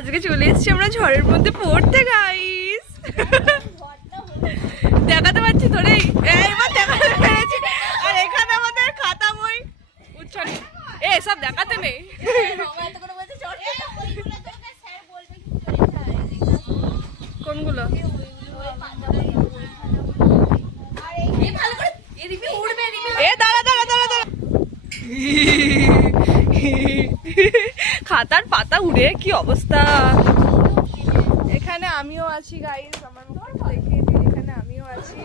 আজকে চলে এসেছি আমরা ঝড়ের মধ্যে পড়তে গাইস। দেখাতে পারছি তোরে, এইবার দেখাতে পেরেছি। আর এখানে আমাদের খাতা বই উচ্চারণ সব দেখাতে নেই। কোনগুলো? খাতার পাতা উড়ে কি অবস্থা। এখানে আমিও আছি গাইস, আমার মুখ দেখিয়ে দিই। এখানে আমিও আছি,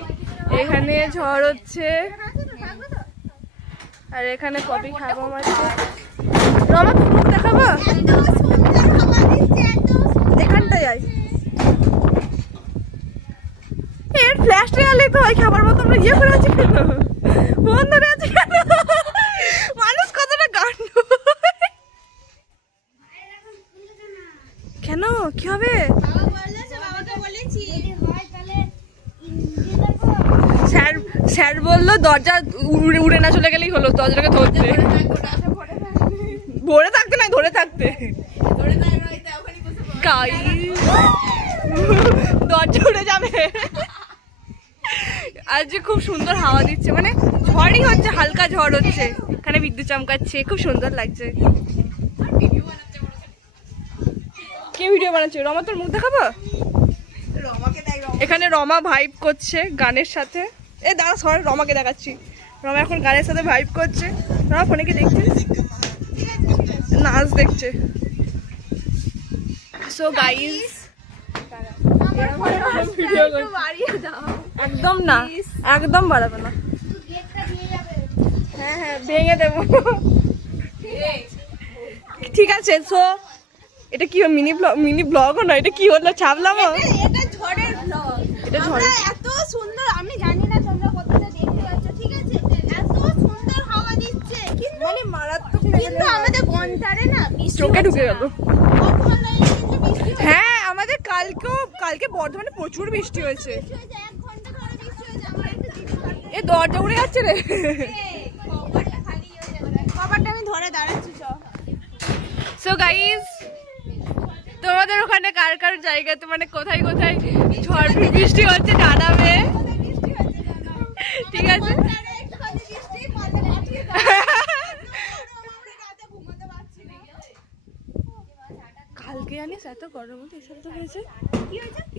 এখানে ঝড় হচ্ছে আর এখানে কপি খাবো আছে। রমা তুমি মুখ দেখাবো এখানটাই আই। এর ফ্ল্যাশটা আলে তো ওই খাবার মতো আমরা ইয়ে করে আছি কেন, বন্ধ ধরে আছি কেন? মানুষ কতটা গান কেন, কি হবে? স্যার বললো দরজা উড়ে না চলে গেলেই হলো, দরজাটাকে ধরতে। ভরে থাকতে না, ধরে থাকতে। দরজা উড়ে যাবে। আজ খুব সুন্দর হাওয়া দিচ্ছে, মানে ঝড়ই হচ্ছে, হালকা ঝড় হচ্ছে। এখানে বিদ্যুৎ চমকাচ্ছে, খুব সুন্দর লাগছে। কে ভিডিও বানাচ্ছে? রমা তোর মুখ দেখাবো? এখানে রমা ভাইব করছে গানের সাথে। দাঁড়া সর, রমাকে দেখাচ্ছি। রমা এখন গানের সাথে ভাইব করছে। রমা ফোনে কি দেখছে? নাচ দেখছে। সো গাইস, একদম না, একদম বাড়াবে না। হ্যাঁ হ্যাঁ ভেঙে দেবো, ঠিক আছে। সো এটা কি মিনি ব্লগও না, এটা কি হলো? ছাপলাম। এটা ঝড়ের ব্লগ। এটা ঝড়ের এত সুন্দর, আমি জানি না তোমরা কোথায় দেখতে পাচ্ছ, ঠিক আছে? এত সুন্দর হাওয়া দিচ্ছে, কিন্তু মানে মারাত্মক, কিন্তু আমাদের গন্তারে না চোখে ঢুকে গেল। কখন কিন্তু বৃষ্টি হ্যাঁ আমাদের কালকে বর্ধমানে প্রচুর বৃষ্টি হয়েছে। হয়েছে, 1 ঘন্টা ধরে বৃষ্টি হয়েছে। আমার একটা জিনিস এ দরজা উড়ে যাচ্ছে রে। কভারটা খালি হয়ে যাবে। কভারটা আমি ধরে দাঁড়াচ্ছি। সো গাইস, তোমাদের ওখানে কার কার জায়গাতে মানে কোথায় কোথায় ঝড় বৃষ্টি হচ্ছে জানাবে, ঠিক আছে? কালকে জানিস এত গরম মধ্যে এসব তো হয়েছে,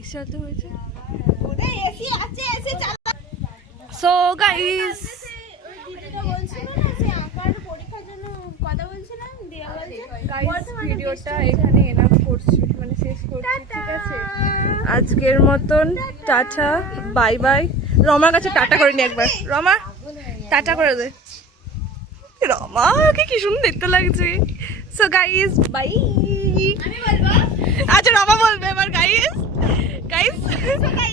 এসব তো হয়েছে। সো গাইস, ভিডিওটা এখানে এনাফ করছি, মানে শেষ করছি, ঠিক আছে? আজকের মতন টাটা, বাই বাই। রমার কাছে টাটা করে নি একবার। রমা টাটা করে দে। রমাকে কি সুন্দর দেখতে লাগছে। So guys bye. আচ্ছা রমা বলবে এবার। Guys guys bye.